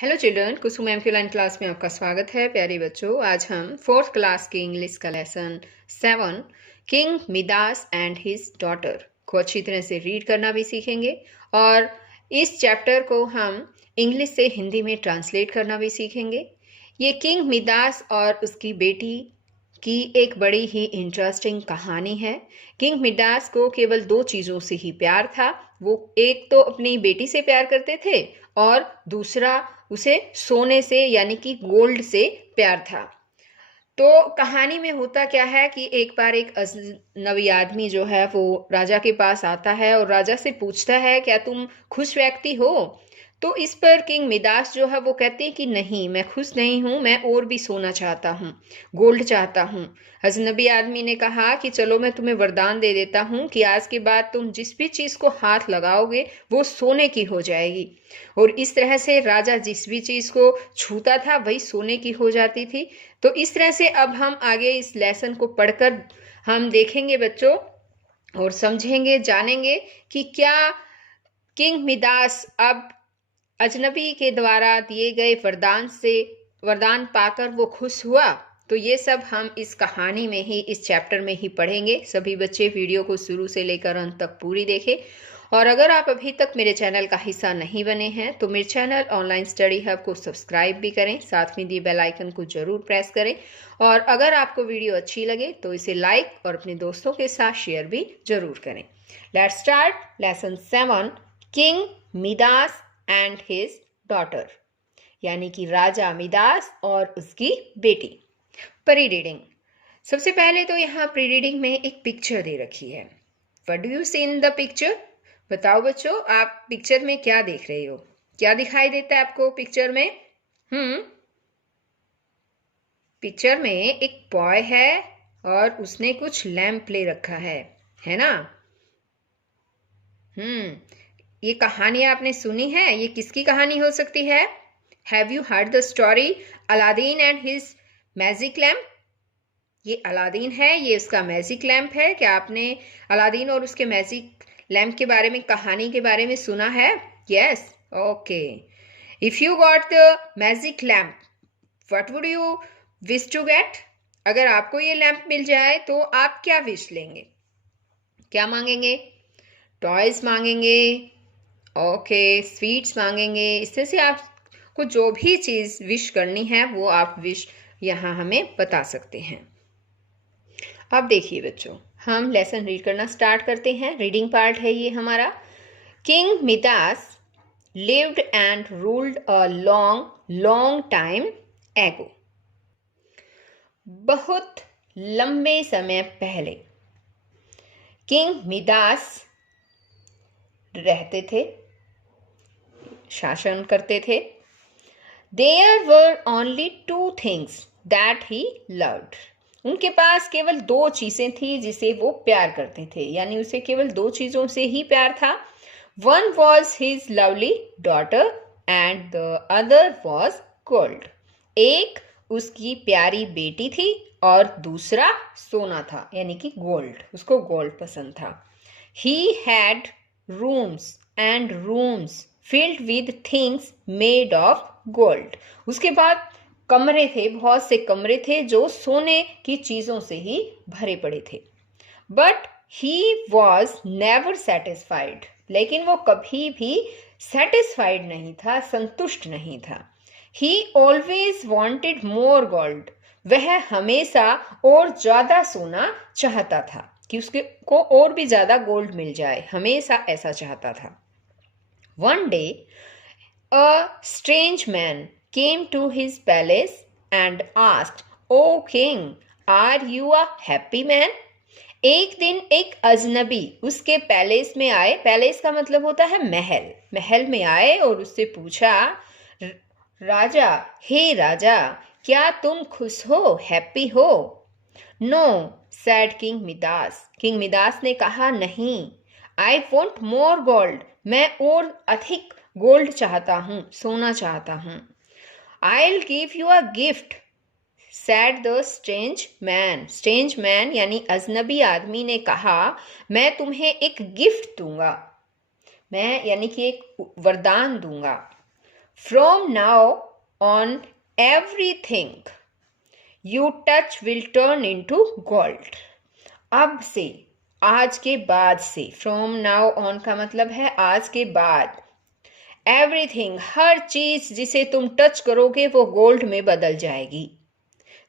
Hello children, कुसुम MQ class में आपका स्वागत है। प्यारे बच्चों, आज हम फोर्थ क्लास की इंग्लिश का lesson 7 king Midas and his daughter को अच्छी तरह से रीड करना भी सीखेंगे और इस चैप्टर को हम इंग्लिश से हिंदी में ट्रांसलेट करना भी सीखेंगे। ये किंग मिदास और उसकी बेटी की एक बड़ी ही इंटरेस्टिंग कहानी है। किंग मिडास को केवल दो चीज़ों से ही प्यार था। वो एक तो अपनी बेटी से प्यार करते थे और दूसरा उसे सोने से यानी कि गोल्ड से प्यार था। तो कहानी में होता क्या है कि एक बार एक अजनबी आदमी जो है वो राजा के पास आता है और राजा से पूछता है, क्या तुम खुश व्यक्ति हो? तो इस पर किंग मिदास जो है वो कहते हैं कि नहीं, मैं खुश नहीं हूँ, मैं और भी सोना चाहता हूँ, गोल्ड चाहता हूँ। अजनबी आदमी ने कहा कि चलो मैं तुम्हें वरदान दे देता हूँ कि आज के बाद तुम जिस भी चीज़ को हाथ लगाओगे वो सोने की हो जाएगी। और इस तरह से राजा जिस भी चीज़ को छूता था वही सोने की हो जाती थी। तो इस तरह से अब हम आगे इस लेसन को पढ़कर हम देखेंगे बच्चों और समझेंगे, जानेंगे कि क्या किंग मिदास अब अजनबी के द्वारा दिए गए वरदान पाकर वो खुश हुआ। तो ये सब हम इस कहानी में ही, इस चैप्टर में ही पढ़ेंगे। सभी बच्चे वीडियो को शुरू से लेकर अंत तक पूरी देखें। और अगर आप अभी तक मेरे चैनल का हिस्सा नहीं बने हैं तो मेरे चैनल ऑनलाइन स्टडी हब को सब्सक्राइब भी करें, साथ में दिए बेल आइकन को जरूर प्रेस करें। और अगर आपको वीडियो अच्छी लगे तो इसे लाइक और अपने दोस्तों के साथ शेयर भी जरूर करें। Let's start lesson 7 king Midas and his daughter, यानी कि राजा मिदास और उसकी बेटी। Pre reading. सबसे पहले तो यहाँ प्री रीडिंग में एक पिक्चर दे रखी है। What do you see in the picture? बताओ बच्चों, आप पिक्चर में क्या देख रहे हो? क्या दिखाई देता है आपको पिक्चर में? पिक्चर में एक बॉय है और उसने कुछ लैंप ले रखा है ना? ये कहानी आपने सुनी है? ये किसकी कहानी हो सकती है? Have you heard the story Aladdin and his magic lamp? ये अलादीन है, ये उसका मैजिक लैम्प है। क्या आपने अलादीन और उसके मैजिक लैम्प के बारे में, कहानी के बारे में सुना है? Yes, okay. If you got the magic lamp, what would you wish to get? अगर आपको ये लैम्प मिल जाए तो आप क्या विश लेंगे? क्या मांगेंगे? टॉयज मांगेंगे? ओके, स्वीट्स मांगेंगे? इस तरह से आपको जो भी चीज़ विश करनी है वो आप विश यहाँ हमें बता सकते हैं। अब देखिए बच्चों, हम लेसन रीड करना स्टार्ट करते हैं। रीडिंग पार्ट है ये हमारा। King Midas lived and ruled a long time एगो। बहुत लंबे समय पहले किंग मिदास रहते थे, शासन करते थे। There were only 2 things that he loved. उनके पास केवल 2 चीजें थी जिसे वो प्यार करते थे, यानी उसे केवल 2 चीजों से ही प्यार था। One was his lovely daughter and the other was gold. एक उसकी प्यारी बेटी थी और दूसरा सोना था, यानी कि गोल्ड। उसको गोल्ड पसंद था। He had rooms and rooms filled with things made of gold. उसके बाद कमरे थे, बहुत से कमरे थे जो सोने की चीजों से ही भरे पड़े थे। But he was never satisfied. लेकिन वो कभी भी satisfied नहीं था, संतुष्ट नहीं था। He always wanted more gold. वह हमेशा और ज्यादा सोना चाहता था कि उसके को और भी ज्यादा गोल्ड मिल जाए, हमेशा ऐसा चाहता था। One day, a strange man came to his palace and asked, "O king, are you a happy man?" एक दिन एक अजनबी उसके पैलेस में आए। पैलेस का मतलब होता है महल। महल में आए और उससे पूछा, राजा, हे राजा, क्या तुम खुश हो, हैप्पी हो? No, sad king Midas. King Midas ने कहा, नहीं। I want more gold. मैं और अधिक गोल्ड चाहता हूँ, सोना चाहता हूँ। I'll give you a gift, said the strange man. Strange man यानी अजनबी आदमी ने कहा, मैं तुम्हें एक गिफ्ट दूंगा, मैं यानी कि एक वरदान दूंगा। From now on everything you touch will turn into gold. अब से, आज के बाद से, फ्रॉम नाउ ऑन का मतलब है आज के बाद। एवरीथिंग, हर चीज जिसे तुम टच करोगे वो गोल्ड में बदल जाएगी।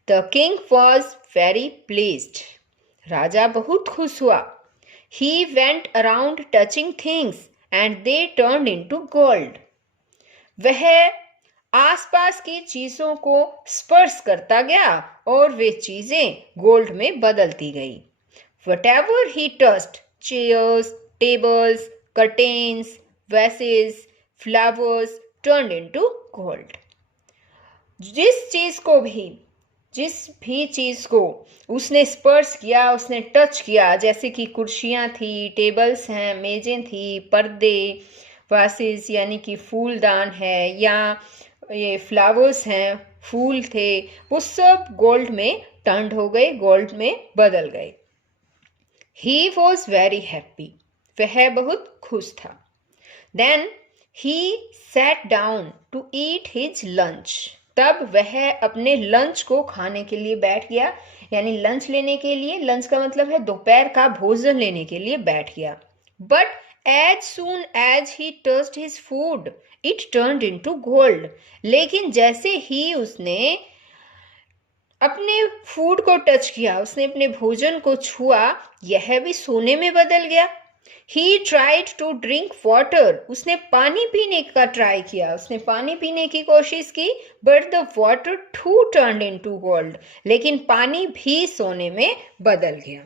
The king was very pleased, राजा बहुत खुश हुआ। He went around touching things and they turn into gold. वह आसपास की चीजों को स्पर्श करता गया और वे चीजें गोल्ड में बदलती गई। Whatever he touched, chairs, tables, curtains, vases, flowers turned into gold. जिस भी चीज को उसने स्पर्श किया, उसने टच किया, जैसे कि कुर्सियां थी, टेबल्स हैं, मेजें थी, पर्दे, वासेस यानी कि फूलदान है, या ये फ्लावर्स हैं, फूल थे, वो सब गोल्ड में टर्न हो गए, गोल्ड में बदल गए। He was very happy. वह बहुत खुश था। Then he sat down to eat his lunch. तब वह अपने लंच को खाने के लिए बैठ गया, यानी लंच लेने के लिए, लंच का मतलब है दोपहर का भोजन लेने के लिए बैठ गया। But as soon as he touched his food, it turned into gold. लेकिन जैसे ही उसने अपने फूड को टच किया, उसने अपने भोजन को छुआ, यह भी सोने में बदल गया। He tried to drink water. उसने पानी पीने का ट्राई किया, उसने पानी पीने की कोशिश की, but the water too turned into gold. लेकिन पानी भी सोने में बदल गया।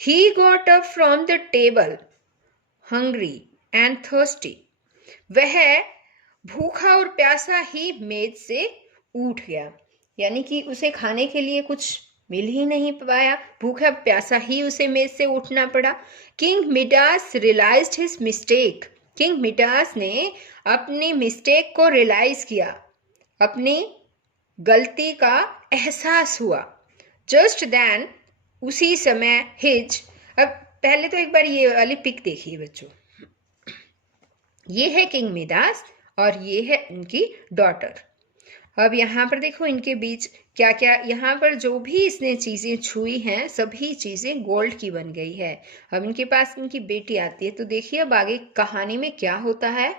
He got up from the table, hungry and thirsty. वह भूखा और प्यासा ही मेज से उठ गया, यानी कि उसे खाने के लिए कुछ मिल ही नहीं पाया, भूखा प्यासा ही उसे मेज से उठना पड़ा। King Midas realised his mistake. King Midas ने अपनी मिस्टेक को रियलाइज किया, अपनी गलती का एहसास हुआ। जस्ट देन, उसी समय, हिज, अब पहले तो एक बार ये वाली पिक देखिए बच्चों, ये है किंग मिडास और ये है इनकी डॉटर। अब यहाँ पर देखो इनके बीच क्या क्या, यहाँ पर जो भी इसने चीजें छुई हैं सभी चीजें गोल्ड की बन गई है। अब इनके पास इनकी बेटी आती है, तो देखिए अब आगे कहानी में क्या होता है।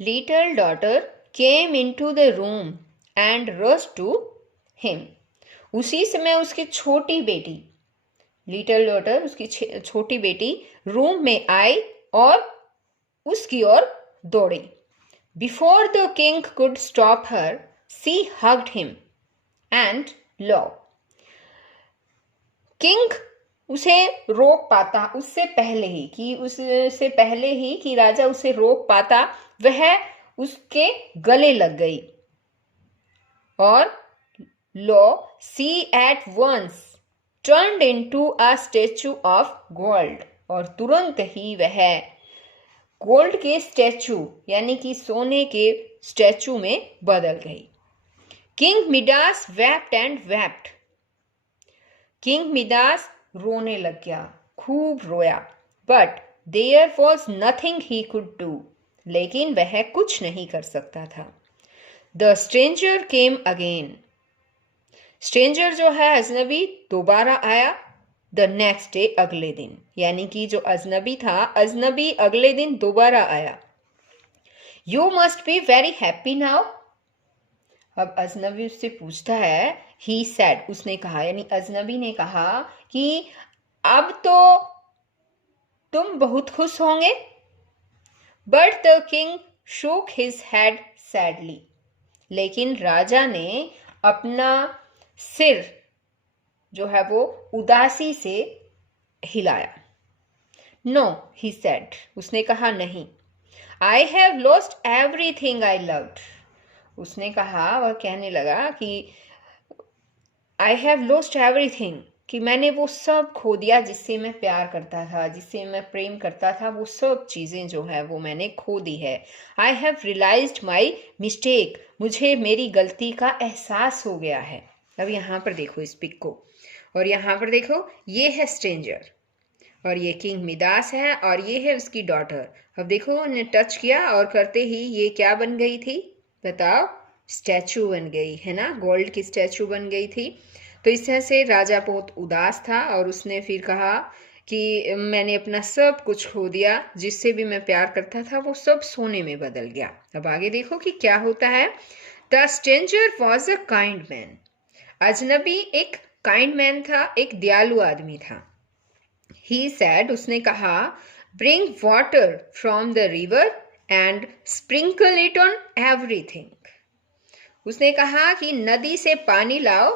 Little daughter came into the room and rush to him. उसी समय उसकी छोटी बेटी, लिटिल डॉटर उसकी छोटी बेटी रूम में आई और उसकी ओर दौड़ी। Before the king could stop her, she hugged him and lo, king उसे रोक पाता, उससे पहले ही कि राजा उसे रोक पाता, वह उसके गले लग गई और लो, she at once turned into a statue of gold, और तुरंत ही वह गोल्ड के स्टैचू यानी कि सोने के स्टैचू में बदल गई। King Midas wept and wept. King Midas रोने लग गया, खूब रोया। But there was nothing he could do, लेकिन वह कुछ नहीं कर सकता था। The stranger came again. Stranger जो है अजनबी, दोबारा आया। द नेक्स्ट डे, अगले दिन, यानी कि जो अजनबी था, अजनबी अगले दिन दोबारा आया। You must be very happy now. अब अजनबी उससे पूछता है, ही सेड, उसने कहा, यानी अजनबी ने कहा कि अब तो तुम बहुत खुश होंगे। बट द किंग शोक हिज हेड सैडली। लेकिन राजा ने अपना सिर जो है वो उदासी से हिलाया। नो, ही सेड, उसने कहा नहीं। I have lost everything I loved. उसने कहा, वह कहने लगा कि आई हैव लॉस्ट एवरीथिंग, कि मैंने वो सब खो दिया जिससे मैं प्यार करता था, जिससे मैं प्रेम करता था, वो सब चीज़ें जो है वो मैंने खो दी है। I have realised my mistake, मुझे मेरी गलती का एहसास हो गया है। अब यहाँ पर देखो इस पिक को, और यहाँ पर देखो ये है स्ट्रेंजर और ये किंग मिदास है और ये है उसकी डॉटर। अब देखो उन्हें टच किया और करते ही ये क्या बन गई थी, बताओ? स्टैचू बन गई है ना, गोल्ड की स्टैचू बन गई थी। तो इस तरह से राजा बहुत उदास था और उसने फिर कहा कि मैंने अपना सब कुछ खो दिया, जिससे भी मैं प्यार करता था वो सब सोने में बदल गया। अब आगे देखो कि क्या होता है। The stranger was a kind man. अजनबी एक काइंड मैन था, एक दयालु आदमी था। He said, उसने कहा, bring water from the river and sprinkle it on everything. उसने कहा कि नदी से पानी लाओ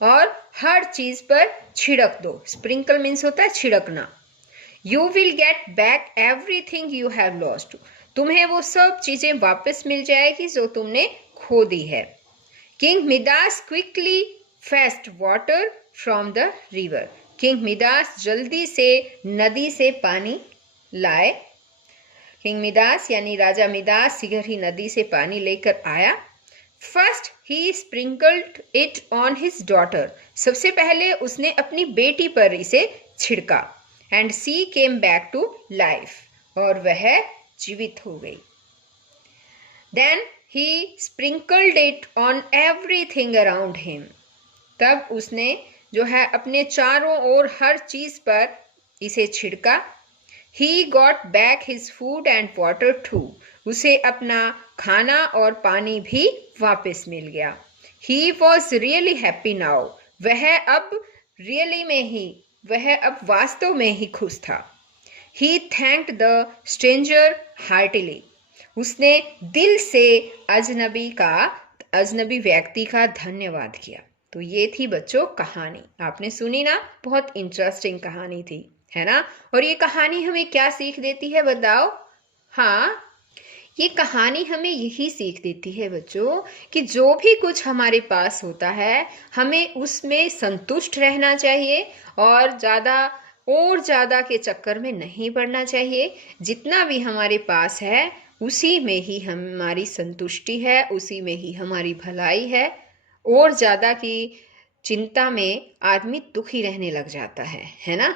और हर चीज पर छिड़क दो। स्प्रिंकल मीन्स होता है छिड़कना। You will get back everything you have lost. तुम्हें वो सब चीजें वापस मिल जाएगी जो तुमने खो दी है। King Midas quickly fetched water from the river. King Midas जल्दी से नदी से पानी लाए। किंग मिदास यानी राजा मिदास शीघ्र ही नदी से पानी लेकर आया। First he sprinkled it on his daughter. सबसे पहले उसने अपनी बेटी पर इसे छिड़का। And she came back to life, और वह जीवित हो गई। Then he sprinkled it on everything around him. तब उसने जो है अपने चारों ओर हर चीज पर इसे छिड़का। He got back his food and water too. उसे अपना खाना और पानी भी वापस मिल गया। He was really happy now. वह अब वास्तव में ही खुश था। He thanked the stranger heartily. उसने दिल से अजनबी व्यक्ति का धन्यवाद किया। तो ये थी बच्चों कहानी, आपने सुनी ना, बहुत इंटरेस्टिंग कहानी थी, है ना। और ये कहानी हमें क्या सीख देती है बताओ? हाँ, ये कहानी हमें यही सीख देती है बच्चों कि जो भी कुछ हमारे पास होता है हमें उसमें संतुष्ट रहना चाहिए और ज़्यादा के चक्कर में नहीं पड़ना चाहिए। जितना भी हमारे पास है उसी में ही हमारी संतुष्टि है, उसी में ही हमारी भलाई है। और ज़्यादा की चिंता में आदमी दुखी रहने लग जाता है ना।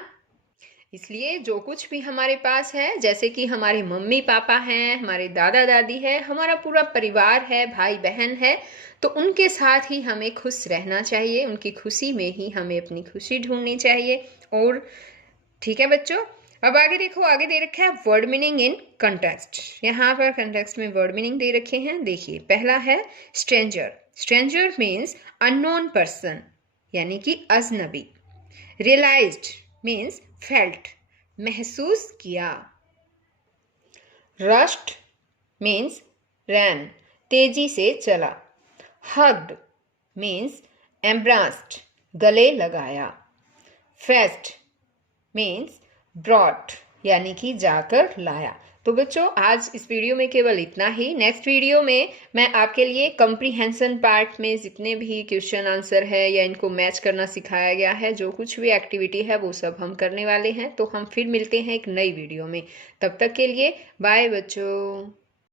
इसलिए जो कुछ भी हमारे पास है, जैसे कि हमारे मम्मी पापा हैं, हमारे दादा दादी है, हमारा पूरा परिवार है, भाई बहन है, तो उनके साथ ही हमें खुश रहना चाहिए। उनकी खुशी में ही हमें अपनी खुशी ढूंढनी चाहिए। और ठीक है बच्चों, अब आगे देखो, आगे दे रखा है वर्ड मीनिंग इन कंटेक्स्ट। यहाँ पर कंटेक्स्ट में वर्ड मीनिंग दे रखे हैं। देखिए, पहला है stranger. Stranger means unknown person, यानी कि अजनबी। रियलाइज्ड मीन्स फेल्ट, महसूस किया। रश्ड मीन्स रैन, तेजी से चला। हग्ड मीन्स एम्ब्रास्ड, गले लगाया। फेस्ट मीन्स ब्रॉट, यानी कि जाकर लाया। तो बच्चों आज इस वीडियो में केवल इतना ही। नेक्स्ट वीडियो में मैं आपके लिए कॉम्प्रिहेंशन पार्ट में जितने भी क्वेश्चन आंसर है या इनको मैच करना सिखाया गया है, जो कुछ भी एक्टिविटी है वो सब हम करने वाले हैं। तो हम फिर मिलते हैं एक नई वीडियो में। तब तक के लिए बाय बच्चों।